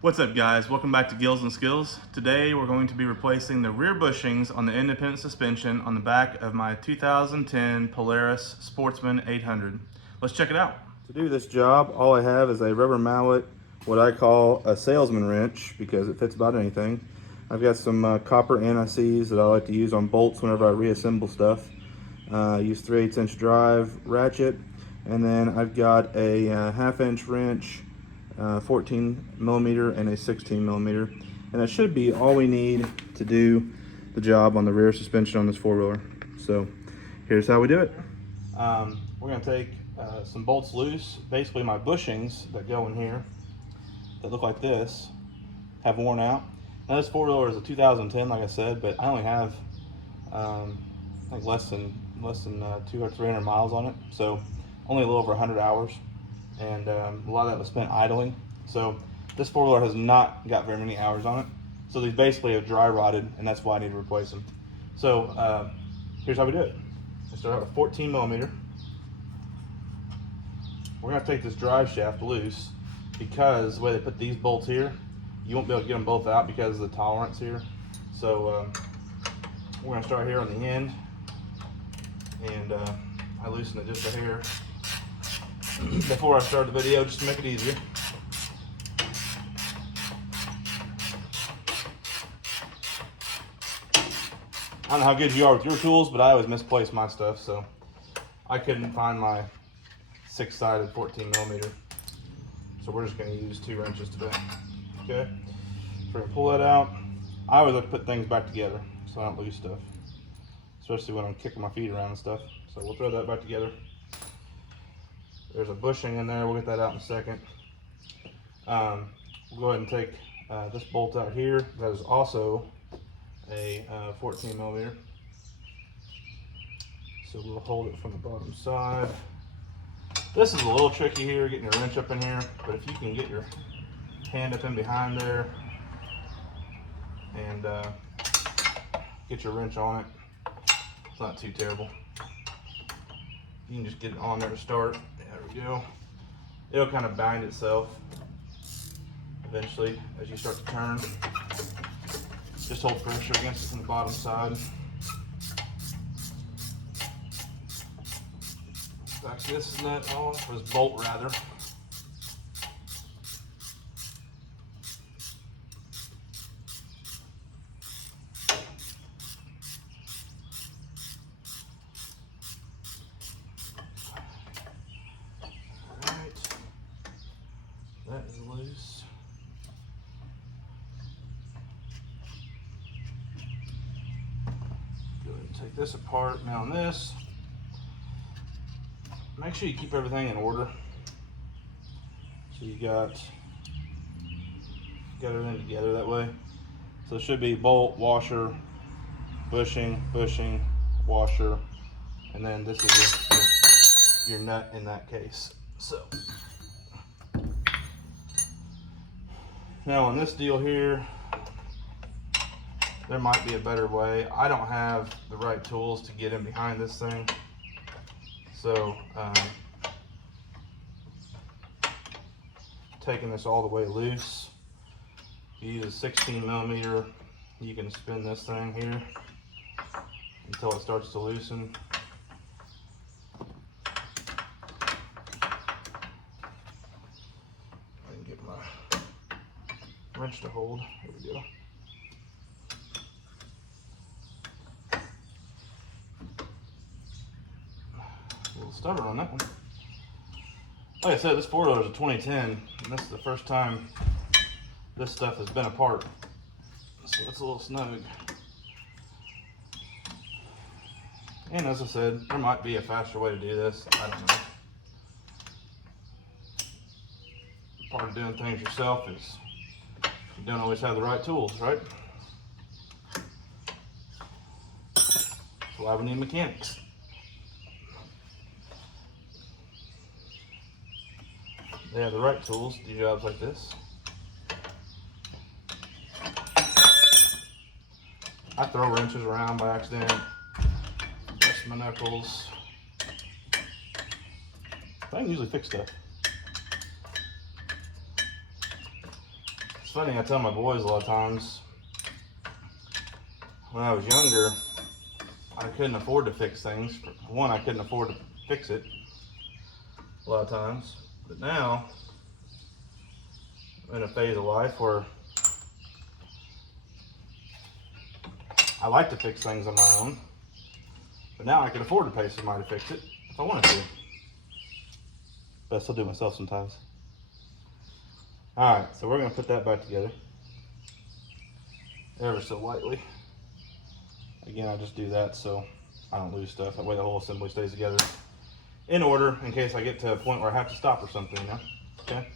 What's up guys, welcome back to Gills and Skills. Today we're going to be replacing the rear bushings on the independent suspension on the back of my 2010 Polaris Sportsman 800. Let's check it out. To do this job, all I have is a rubber mallet, what I call a salesman wrench because it fits about anything. I've got some copper anti-seize that I like to use on bolts whenever I reassemble stuff. I use 3/8 inch drive ratchet, and then I've got a 1/2 inch wrench, 14 millimeter and a 16 millimeter, and that should be all we need to do the job on the rear suspension on this four-wheeler. So here's how we do it. We're going to take some bolts loose. Basically my bushings that go in here that look like this have worn out. Now this four-wheeler is a 2010 like I said, but I only have I think less than 200 or 300 miles on it, so only a little over 100 hours. And a lot of that was spent idling. So this four-wheeler has not got very many hours on it. So these basically have dry rotted, and that's why I need to replace them. So here's how we do it. We start out with 14 millimeter. We're gonna take this drive shaft loose because the way they put these bolts here, you won't be able to get them both out because of the tolerance here. So we're gonna start here on the end, and I loosen it just a hair before I start the video, just to make it easier. I don't know how good you are with your tools, but I always misplace my stuff, so I couldn't find my 6-sided 14 millimeter. So we're just gonna use 2 wrenches today. Okay, so we're gonna pull that out. I always like to put things back together so I don't lose stuff, especially when I'm kicking my feet around and stuff. So we'll throw that back together. There's a bushing in there, we'll get that out in a second. We'll go ahead and take this bolt out here. That is also a 14 millimeter. So we'll hold it from the bottom side. This is a little tricky here, getting your wrench up in here, but if you can get your hand up in behind there and get your wrench on it, it's not too terrible. You can just get it on there to start. There we go. It'll kind of bind itself eventually as you start to turn. Just hold pressure against it from the bottom side. Back this nut off, or this bolt rather. That is loose. Go ahead and take this apart. Now on this, make sure you keep everything in order. So you got everything together that way. So it should be bolt, washer, bushing, washer, and then this is your nut in that case. So now on this deal here, there might be a better way. I don't have the right tools to get in behind this thing. So taking this all the way loose, you use a 16 millimeter, you can spin this thing here until it starts to loosen. Get my wrench to hold. Here we go. A little stubborn on that one. Like I said, this four-wheeler is a 2010, and this is the first time this stuff has been apart, so it's a little snug. And as I said, there might be a faster way to do this. I don't know. Part of doing things yourself is you don't always have the right tools, right? That's why we need mechanics. They have the right tools to do jobs like this. I throw wrenches around by accident, bust my knuckles. But I can usually fix stuff. It's funny, I tell my boys a lot of times, when I was younger, I couldn't afford to fix things. For one, I couldn't afford to fix it a lot of times. But now, I'm in a phase of life where I like to fix things on my own. But now I can afford to pay somebody to fix it if I wanted to. But I still do it myself sometimes. Alright, so we're going to put that back together. Ever so lightly. Again, I just do that so I don't lose stuff. That way the whole assembly stays together in order in case I get to a point where I have to stop or something, you know? Okay.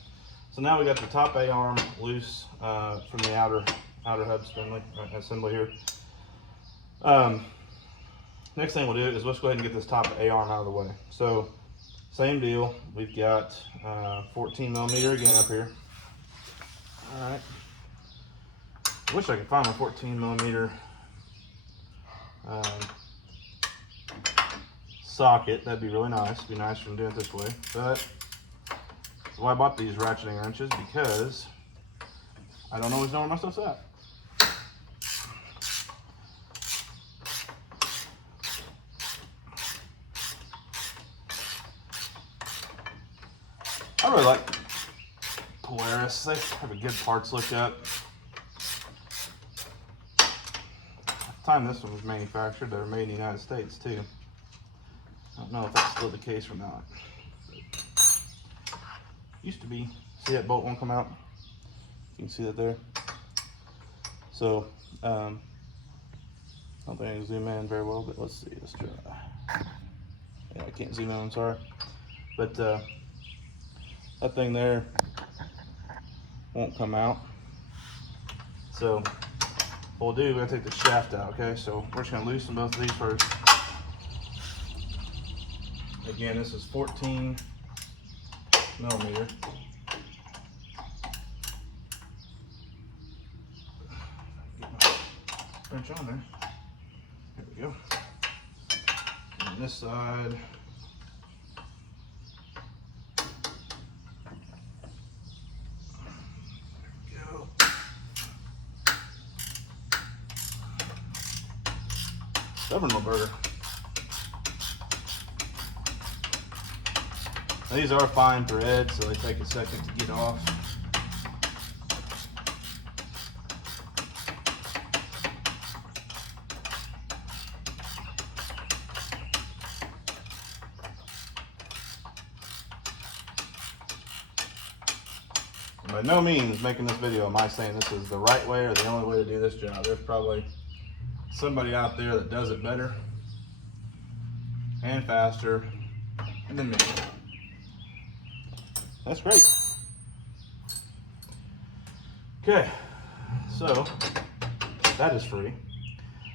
So now we got the top A-arm loose from the outer hub assembly here. Next thing we'll do is let's go ahead and get this top A-arm out of the way. So same deal. We've got 14 millimeter again up here. All right. I wish I could find my 14 millimeter socket. That'd be really nice. It'd be nice from doing it this way. But that's why I bought these ratcheting wrenches, because I don't always know where my stuff's at. I really like Polaris. They have a good parts lookup. At the time this one was manufactured, they were made in the United States too. I don't know if that's still the case or not. Used to be. See that bolt won't come out? You can see that there. So, I don't think I can zoom in very well, but let's see. Let's try. Yeah, I can't zoom in, I'm sorry. But that thing there won't come out. So what we'll do, we're gonna take the shaft out, okay? So we're just gonna loosen both of these first. Again, this is 14 millimeter. Get my wrench on there. There we go. And this side. Stubborn little burger. Now, these are fine threads, so they take a second to get off. By no means making this video am I saying this is the right way or the only way to do this job. There's probably somebody out there that does it better and faster than me. That's great. Okay, so that is free.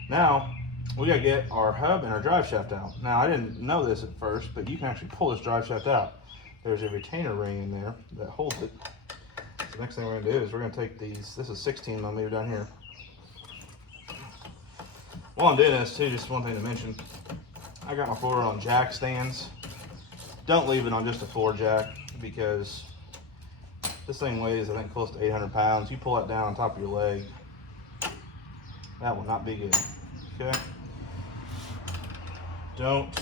Now we gotta get our hub and our drive shaft out. Now I didn't know this at first, but you can actually pull this drive shaft out. There's a retainer ring in there that holds it. So the next thing we're gonna do is we're gonna take these, this is 16 millimeter down here. While I'm doing this too, just one thing to mention, I got my floor on jack stands. Don't leave it on just a floor jack, because this thing weighs, I think, close to 800 pounds. You pull that down on top of your leg, that will not be good, okay? Don't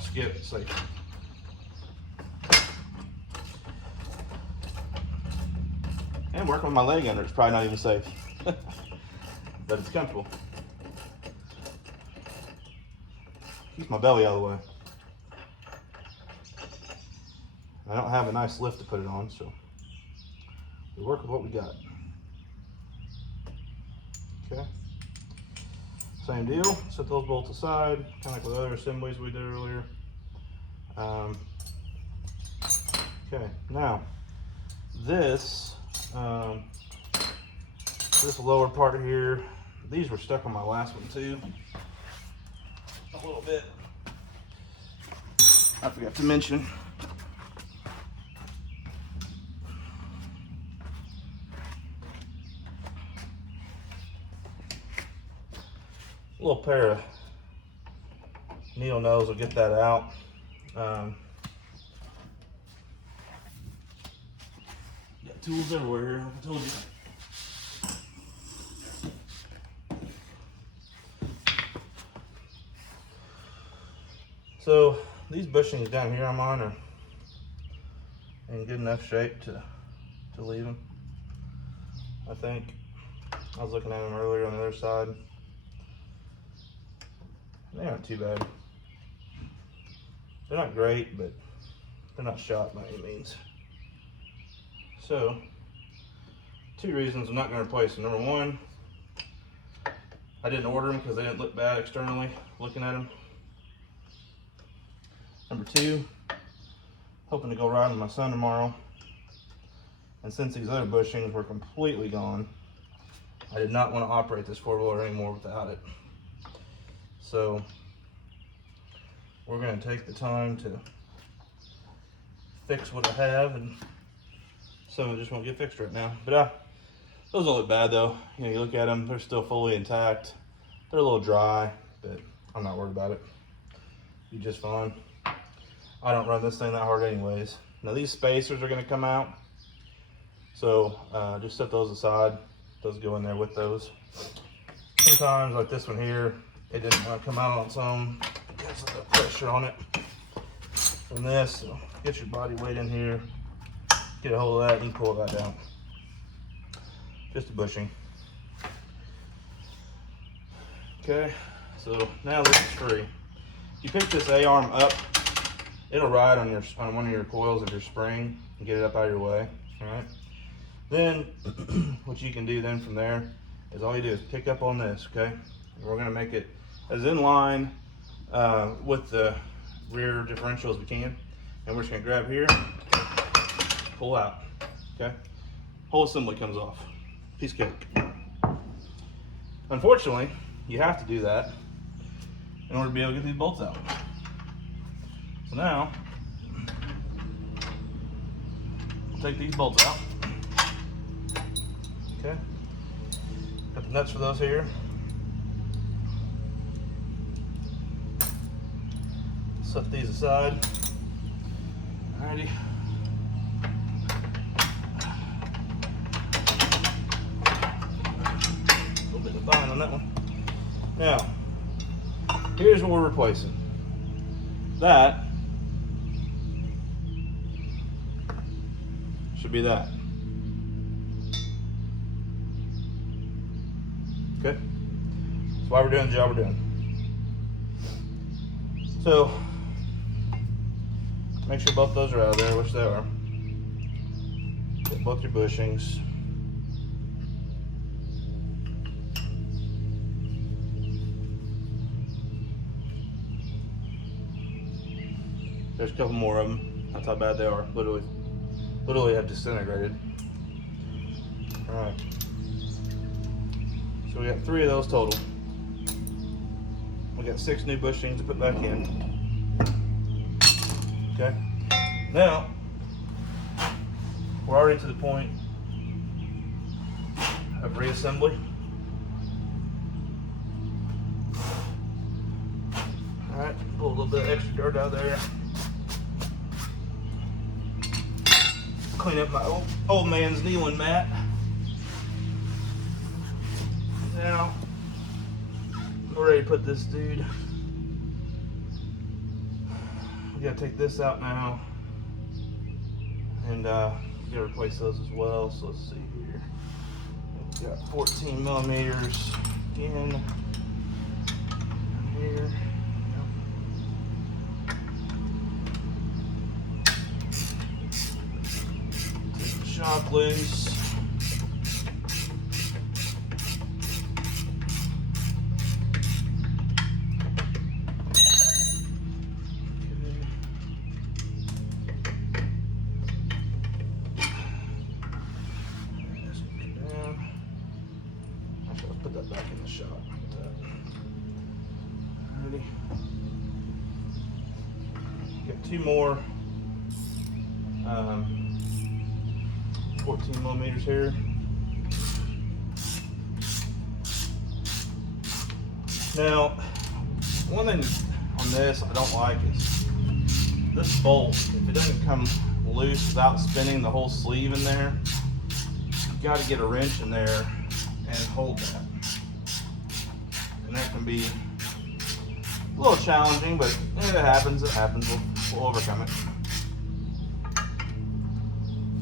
skip safety. And working with my leg under, it's probably not even safe. But it's comfortable. Keeps my belly out of the way. I don't have a nice lift to put it on, so we work with what we got. Okay. Same deal. Set those bolts aside, kind of like with other assemblies we did earlier. Okay. Now this this lower part here, these were stuck on my last one too, a little bit. I forgot to mention, a little pair of needle nose will get that out. tools everywhere here, like I told you. So these bushings down here I'm on are in good enough shape to leave them. I think I was looking at them earlier on the other side. They aren't too bad. They're not great, but they're not shot by any means. So, 2 reasons I'm not going to replace them. Number 1, I didn't order them because they didn't look bad externally looking at them. Number 2, hoping to go ride with my son tomorrow. And since these other bushings were completely gone, I did not want to operate this 4-wheeler anymore without it. So we're going to take the time to fix what I have, and some of it just won't get fixed right now. But those don't look bad though. You know, you look at them, they're still fully intact. They're a little dry, but I'm not worried about it. Be just fine. I don't run this thing that hard anyways. Now these spacers are going to come out, so just set those aside. Those go in there with those. Sometimes, like this one here, it didn't want to come out on its own because of the pressure on it from this. So get your body weight in here, get a hold of that, and you pull that down. Just a bushing. Okay, so now this is free. You pick this A-arm up, it'll ride on one of your coils of your spring and get it up out of your way. All right. Then what you can do then from there is all you do is pick up on this, okay? And we're gonna make it as in line with the rear differential as we can. And we're just gonna grab here, pull out, okay? Whole assembly comes off, piece of cake. Unfortunately, you have to do that in order to be able to get these bolts out. So now, we'll take these bolts out. Okay, got the nuts for those here. Set these aside. Alrighty. A little bit of bind on that one. Now, here's what we're replacing. That should be that. Okay, that's why we're doing the job we're doing. So, make sure both those are out of there, which they are. Get both your bushings. There's a couple more of them. That's how bad they are. Literally have disintegrated. All right. So we got 3 of those total. We got 6 new bushings to put back in. Okay. Now, we're already to the point of reassembly. All right, pull a little bit of extra dirt out of there. Clean up my old man's kneeling mat. Now, we're ready to put this dude. We gotta take this out now. And we gotta replace those as well. So let's see here. We've got 14 millimeters again. Here. Take the shock loose. Put that back in the shop. Ready? Got 2 more 14 millimeters here. Now, one thing on this I don't like is this bolt. If it doesn't come loose without spinning the whole sleeve in there, got to get a wrench in there and hold that. And that can be a little challenging, but if it happens, it happens. We'll overcome it.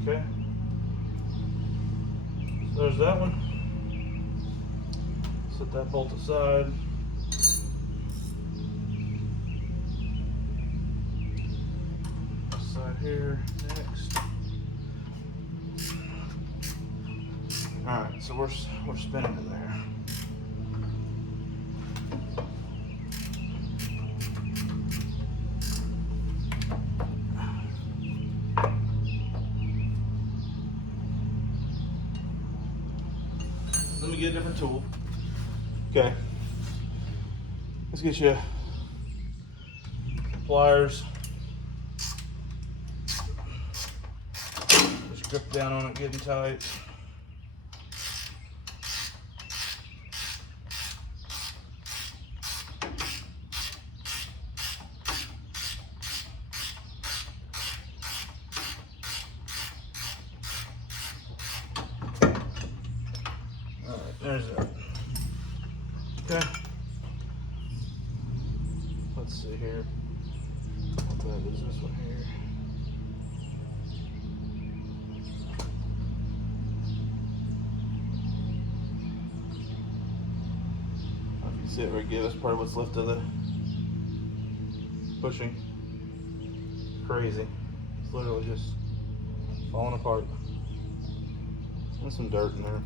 Okay. So there's that one. Set that bolt aside. Side here next. All right, so we're spinning in there. Let me get a different tool. Okay. Let's get you some pliers. Just grip down on it, getting tight. There's that. Okay. Let's see here. What that is, this one here. If you see it right here, that's probably what's left of the bushing. Crazy. It's literally just falling apart. There's some dirt in there.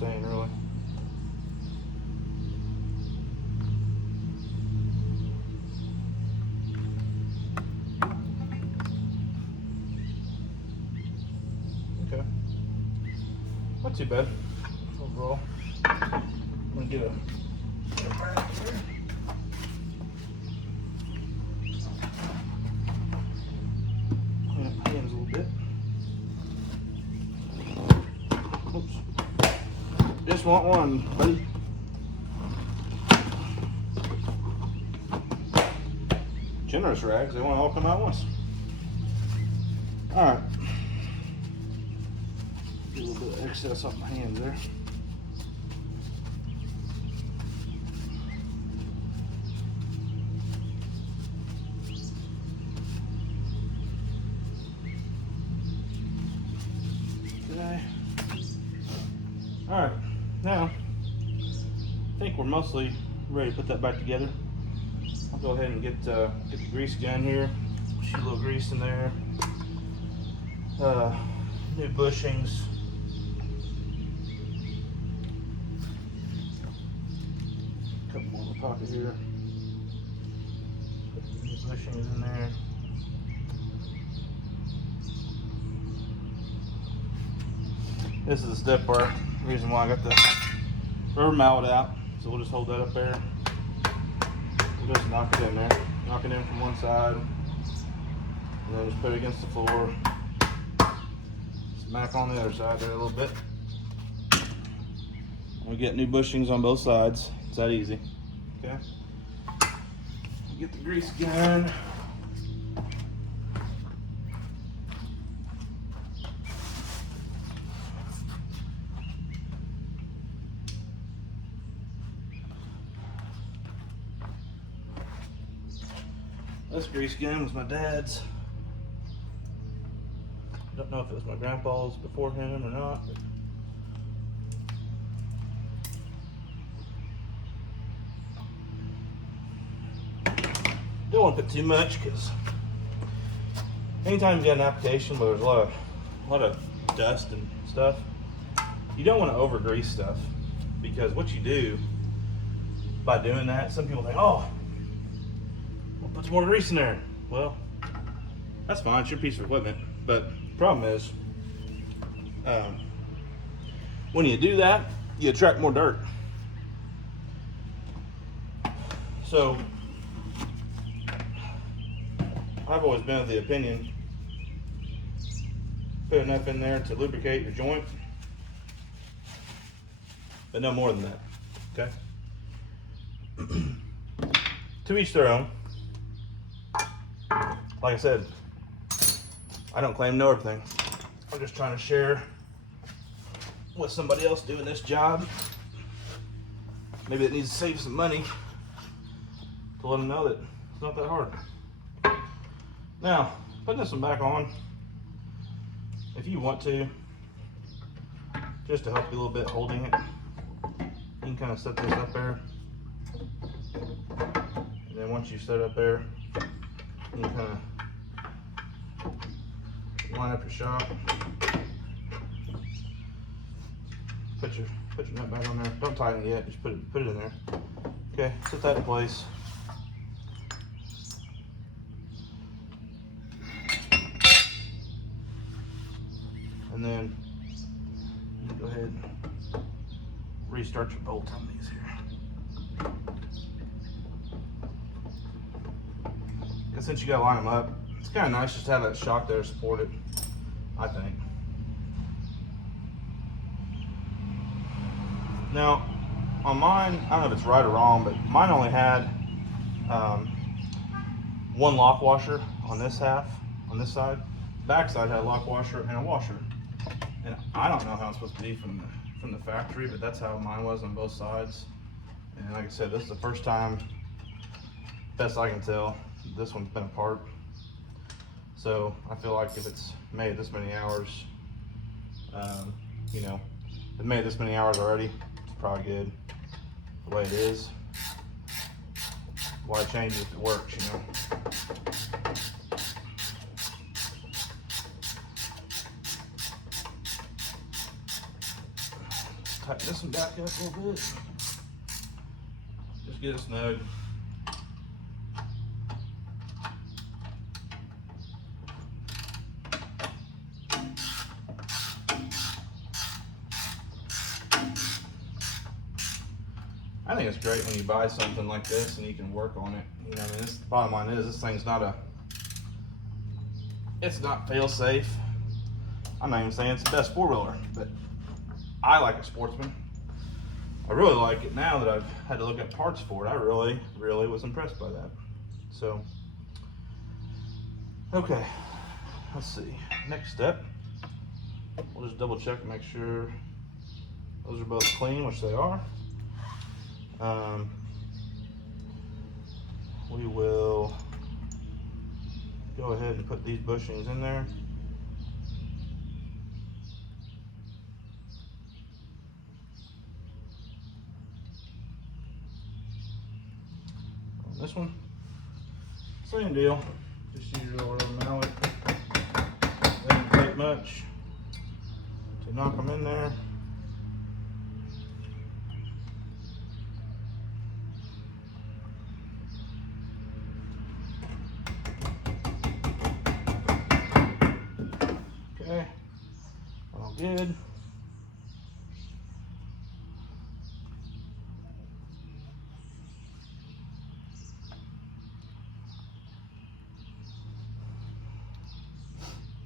Saying really. Okay. Not too bad overall. I'm gonna get a rack here. Clean up my hands a little bit. Oops. Just want one, buddy. Generous rags, they want to all come out once. Alright. Get a little bit of excess off my hands there. Okay. Alright. Now, I think we're mostly ready to put that back together. I'll go ahead and get the grease gun here. Shoot a little grease in there. New bushings. A couple more in the pocket here. Put the new bushings in there. This is the step part. Reason why I got the rubber mallet out, so we'll just hold that up there. We'll just knock it in there, knock it in from one side, and then just put it against the floor. Smack on the other side there a little bit. We get new bushings on both sides. It's that easy. Okay. Get the grease gun. This grease gun was my dad's. I don't know if it was my grandpa's before him or not. Don't want to put too much, because anytime you get an application where there's a lot of dust and stuff, you don't want to over grease stuff, because what you do by doing that, some people think, oh, we'll put some more grease in there. Well, that's fine, it's your piece of equipment, but the problem is when you do that, you attract more dirt. So I've always been of the opinion, put enough in there to lubricate your joint, but no more than that, okay? To each their own. like I said, I don't claim to know everything. I'm just trying to share with somebody else doing this job. Maybe it needs to save some money, to let them know that it's not that hard. Now, putting this one back on, if you want to, just to help you a little bit holding it, you can kind of set this up there. And then once you set it up there, you can kind of line up your shock. Put your nut back on there. Don't tighten it yet, just put it in there. Okay, set that in place. And then you can go ahead and restart your bolt on these here. And since you gotta line them up, it's kind of nice just to have that shock there to support it, I think. Now, on mine, I don't know if it's right or wrong, but mine only had one lock washer on this half, on this side. Back side had a lock washer and a washer. And I don't know how it's supposed to be from the factory, but that's how mine was on both sides. And like I said, this is the first time, best I can tell, this one's been apart. So I feel like if it's made this many hours, you know, if it made this many hours already, it's probably good the way it is. Why change it if it works, you know? Tighten this one back up a little bit. Just get it snug. I think it's great when you buy something like this and you can work on it. You know, I mean, this, the bottom line is this thing's not it's not fail safe. I'm not even saying it's the best four-wheeler, but I like a Sportsman. I really like it now that I've had to look at parts for it. I really was impressed by that. So, okay, let's see. Next step, we'll just double check and make sure those are both clean, which they are. We will go ahead and put these bushings in there. On this one, same deal. Just use your little rubber mallet. Doesn't take much to knock them in there. Okay, all good.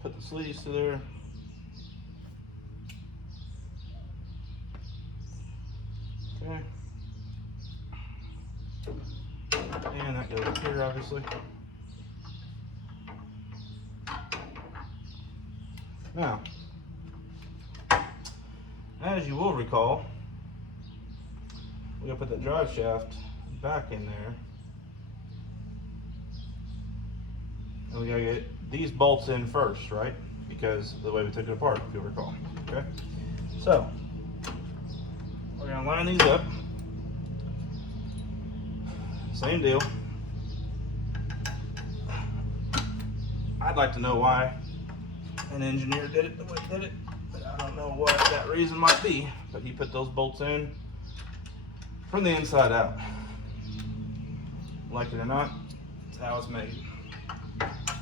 Put the sleeves to there. Okay. And that goes up here, obviously. Now, as you will recall, we gotta put that drive shaft back in there. And we gotta get these bolts in first, right? Because of the way we took it apart, if you'll recall. Okay? So, we're gonna line these up. Same deal. I'd like to know why an engineer did it the way he did it, but I don't know what that reason might be. But he put those bolts in from the inside out. Like it or not, it's how it's made.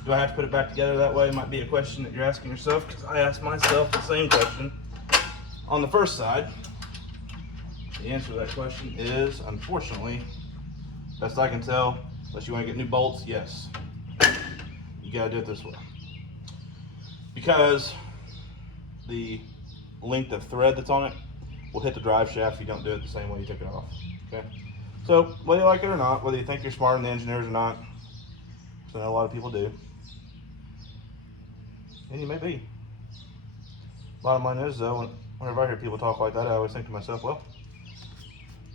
Do I have to put it back together that way? Might be a question that you're asking yourself, because I asked myself the same question on the first side. The answer to that question is, unfortunately, best I can tell, unless you want to get new bolts, yes. You gotta do it this way. Because the length of thread that's on it will hit the drive shaft if you don't do it the same way you took it off. Okay? So, whether you like it or not, whether you think you're smarter than the engineers or not, which I know a lot of people do, And you may be. Bottom line is though, whenever I hear people talk like that, I always think to myself, well,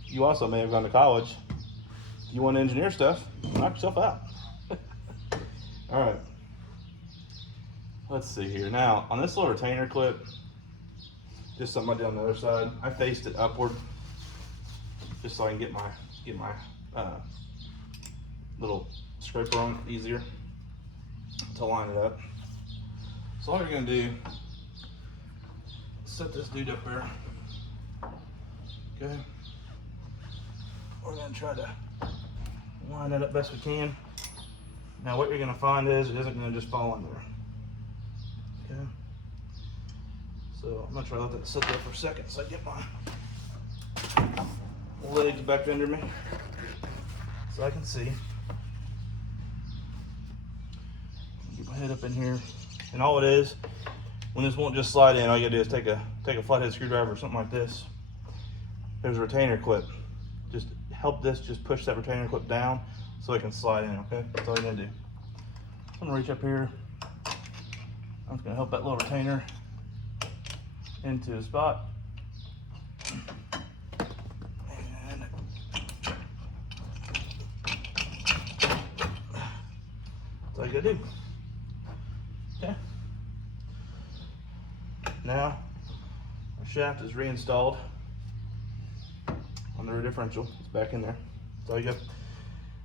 you also may have gone to college. You want to engineer stuff, knock yourself out. All right. Let's see here. Now, on this little retainer clip, just something I did on the other side, I faced it upward just so I can get my little scraper on it easier to line it up. So all you're gonna do, set this dude up there. Okay. We're gonna try to line that up best we can. Now what you're gonna find is it isn't gonna just fall in there. Okay. So I'm gonna try to let that sit there for a second so I get my legs back under me so I can see. Get my head up in here. And all it is, when this won't just slide in, all you gotta do is take a flathead screwdriver or something like this. There's a retainer clip. Just help this just push that retainer clip down so it can slide in, okay? That's all you're gonna do. So I'm gonna reach up here. I'm just gonna help that little retainer into the spot. And that's all you gotta do. Okay. Now, our shaft is reinstalled on the rear differential. It's back in there. That's all you got.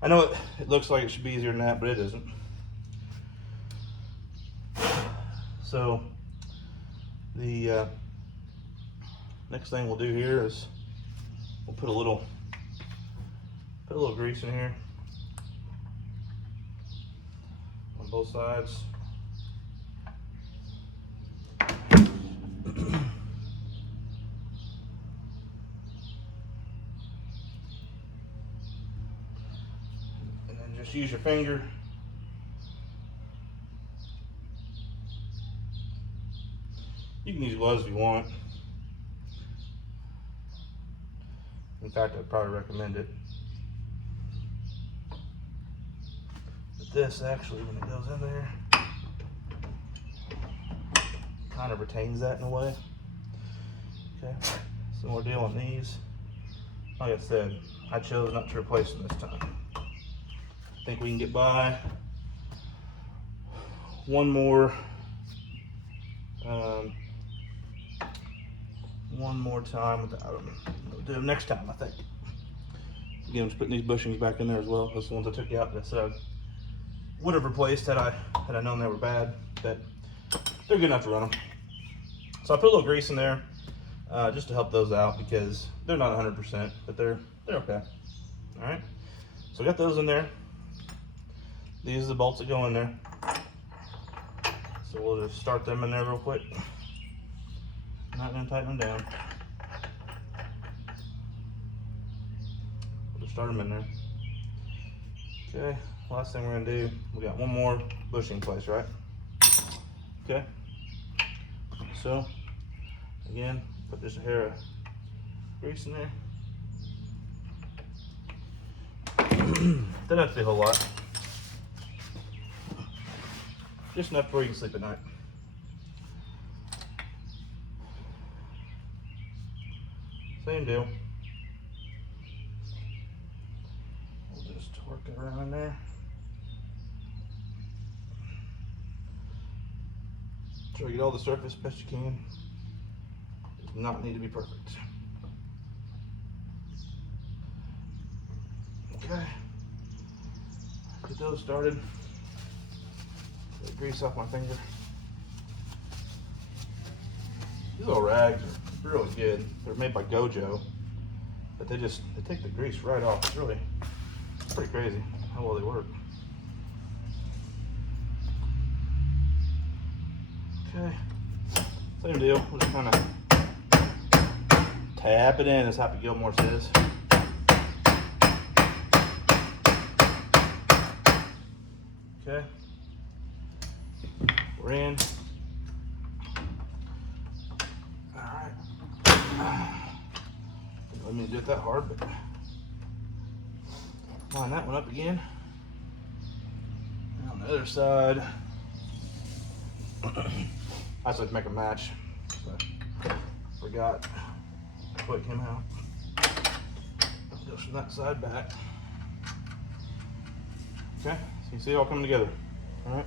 I know it looks like it should be easier than that, but it isn't. So, the next thing we'll do here is we'll put a little grease in here on both sides. And then just use your finger. You can use gloves if you want. In fact, I'd probably recommend it. But this actually, when it goes in there, kind of retains that in a way. Okay, so we're dealing these. Like I said, I chose not to replace them this time. I think we can get by one more time without them. We'll do them next time, I think. Again, I'm just putting these bushings back in there as well. Those ones I took out that I would have replaced had I known they were bad, but they're good enough to run them. So I put a little grease in there just to help those out because they're not 100%, but they're okay. All right. So I got those in there. These are the bolts that go in there. So we'll just start them in there real quick. Not gonna tighten them down. We'll just start them in there. Okay, last thing we're gonna do, we got one more bushing place, right? Okay. So, again, put just a hair of grease in there. Doesn't have to be a whole lot. Just enough where you can sleep at night. Same deal. We'll just work it around in there. Try to get all the surface best you can. Does not need to be perfect. Okay. Get those started. Get grease off my finger. These little rags are really good. They're made by Gojo, but they take the grease right off. It's pretty crazy how well they work. Okay, same deal. We'll just kind of tap it in, as Happy Gilmore says. Okay, we're in. All right. Didn't let me do it that hard, but line that one up again. And on the other side. I just like to make a match. So forgot to put him out. Goes from that side back. Okay, so you see it all coming together. Alright.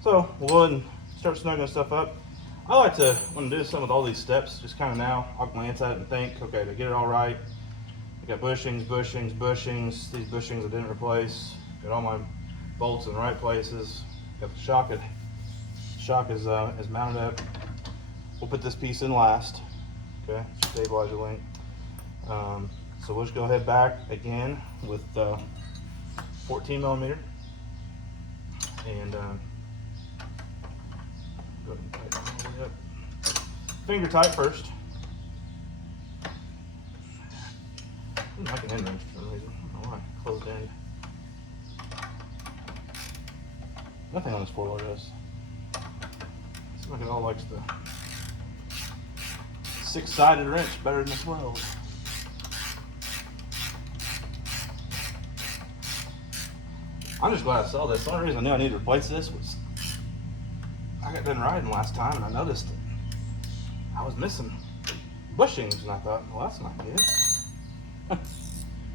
So we'll go ahead and start snuggling stuff up. I like to, when I do something with all these steps, just kind of now, I'll glance at it and think, okay, to get it all right, I got bushings, bushings, bushings. These bushings I didn't replace. Got all my bolts in the right places. Got the shock is mounted up. We'll put this piece in last. Okay, stabilizer link. So we'll just go ahead back again with 14 millimeter and go ahead and tighten it all the way up. Finger tight first. I like an end wrench for some reason. I don't know why. Closed end. Nothing on this 4-wheeler does. Seems like it all likes the 6-sided wrench better than the 12. I'm just glad I saw this. The only reason I knew I needed to replace this was I got done riding last time and I noticed that I was missing bushings, and I thought, well, that's not good.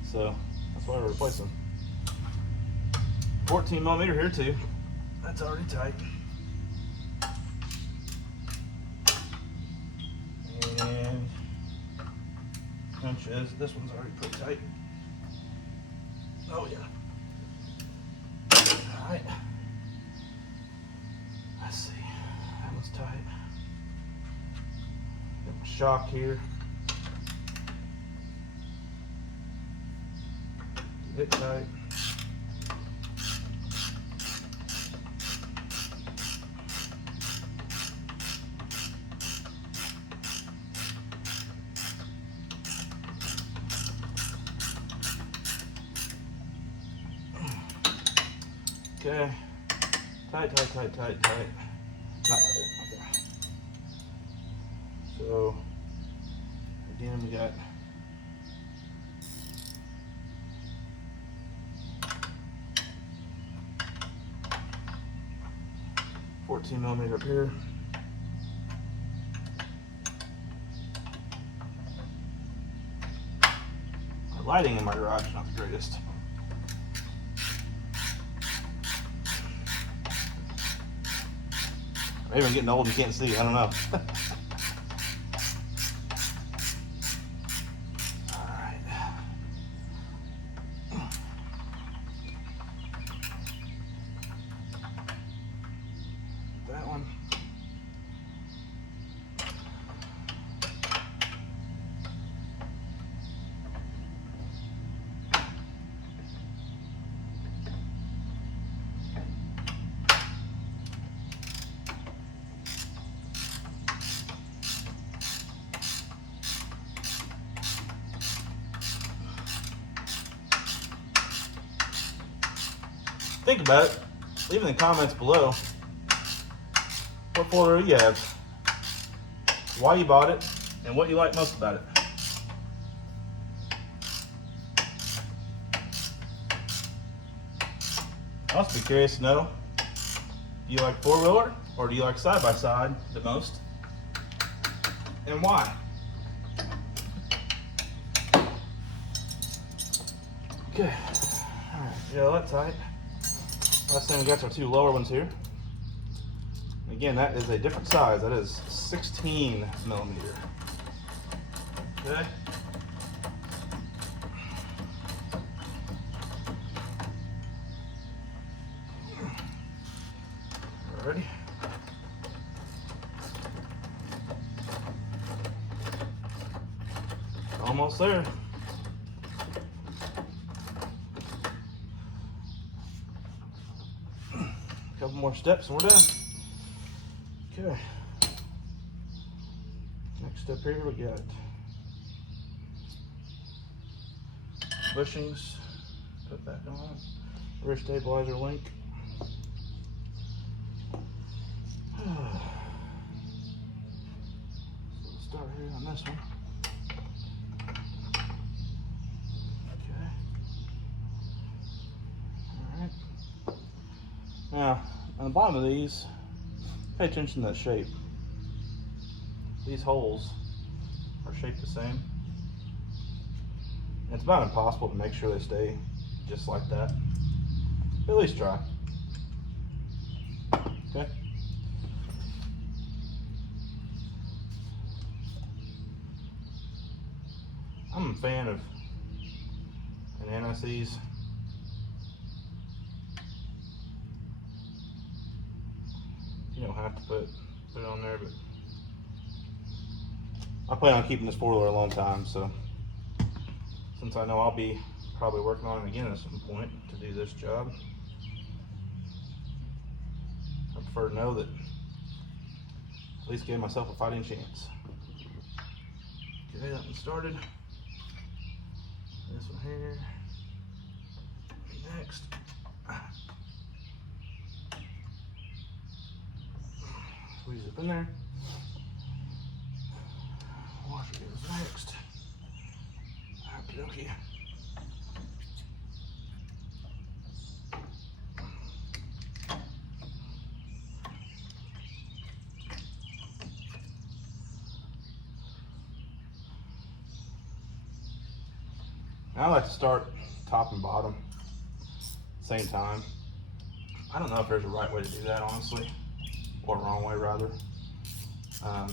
So that's why I replaced them. 14 millimeter here too. That's already tight. And inches. This one's already pretty tight. Oh yeah. Alright. Let's see. That was tight. Got my shock here. Get tight. Okay, tight, tight, tight, tight, tight. Not tight, okay. So, again, we got .14 millimeter up here. The lighting in my garage is not the greatest. Maybe I'm getting old and can't see, I don't know. Alright. That one. Think about it. Leave in the comments below what 4-wheeler you have, why you bought it, and what you like most about it. I'll also be curious to know, do you like 4-wheeler or do you like side-by-side the most, and why? Okay, alright, yeah, that's tight. Last thing we got are 2 lower ones here. Again, that is a different size. That is 16 millimeter. Okay. Ready? Almost there. Couple more steps and we're done. Okay. Next step here we got bushings. Put back on. Rear stabilizer link. So we'll start here on this one. Okay. All right. Now, on the bottom of these, pay attention to that shape. These holes are shaped the same. And it's about impossible to make sure they stay just like that. But at least try. Okay. I'm a fan of an anti-seize. You don't have to put it on there, but I plan on keeping this four-wheeler a long time, so since I know I'll be probably working on it again at some point to do this job, I prefer to know that at least give myself a fighting chance. Okay, that one started. This one here. Next. Squeeze it in there. Washer goes next. Okey-dokey. I like to start top and bottom same time. I don't know if there's a right way to do that, honestly, or a wrong way rather. Well,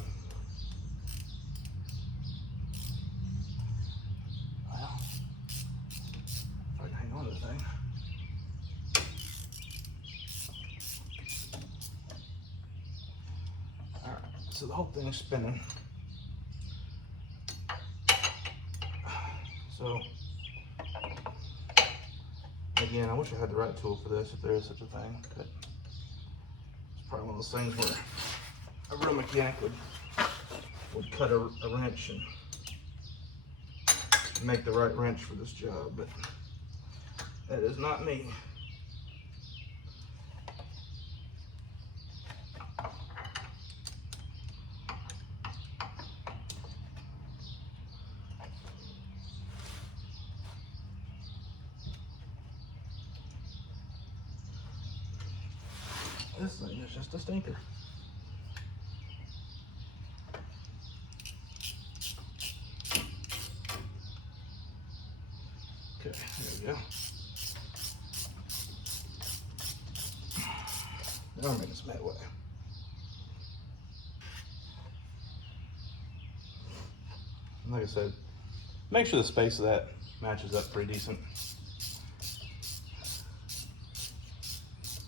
if I can hang on to the thing. All right, so the whole thing's spinning. So again, I wish I had the right tool for this, if there is such a thing, but it's probably one of those things where a real mechanic would cut a wrench and make the right wrench for this job, but that is not me. This thing is just a stinker. Okay, there we go. Now I'm making some headway. Like I said, make sure the space of that matches up pretty decent.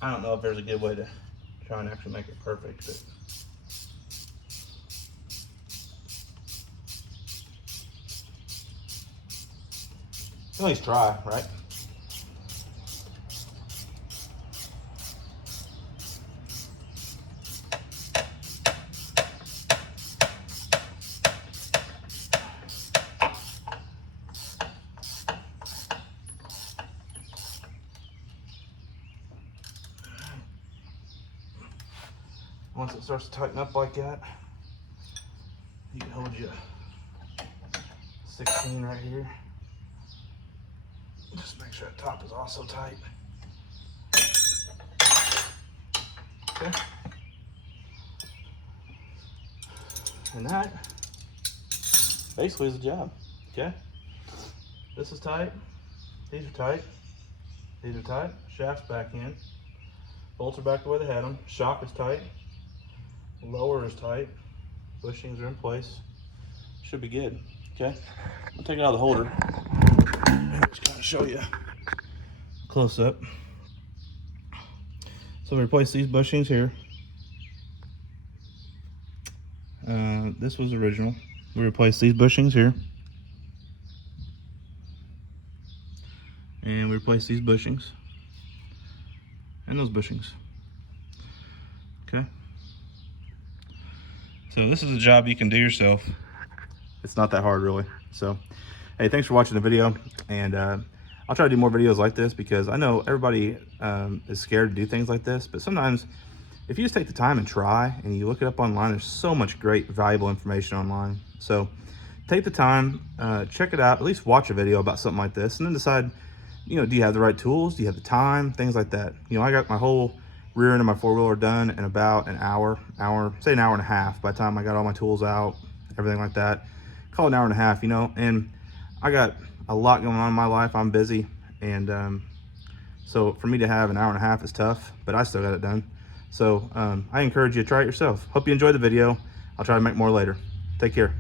I don't know if there's a good way to try and actually make it perfect, but at least try, right? Once it starts to tighten up like that, you can hold your 16 right here. Just make sure that top is also tight. Okay. And that basically is the job. Okay. This is tight. These are tight. These are tight. Shaft's back in. Bolts are back the way they had them. Shock is tight. Lower is tight. Bushings are in place. Should be good. Okay. I'll take it out of the holder. Just kind of show you close up. So we replace these bushings here. This was original. We replaced these bushings here. And we replaced these bushings. And those bushings. Okay. So this is a job you can do yourself. It's not that hard really. So, hey, thanks for watching the video. And I'll try to do more videos like this because I know everybody is scared to do things like this. But sometimes if you just take the time and try and you look it up online, there's so much great, valuable information online. So take the time, check it out, at least watch a video about something like this and then decide, you know, do you have the right tools? Do you have the time? Things like that. You know, I got my whole rear end of my four-wheeler done in about an hour, say an hour and a half. By the time I got all my tools out, everything like that, call it an hour and a half, you know. And I got a lot going on in my life. I'm busy, and so for me to have an hour and a half is tough, but I still got it done. So I encourage you to try it yourself. Hope you enjoyed the video. I'll try to make more later. Take care.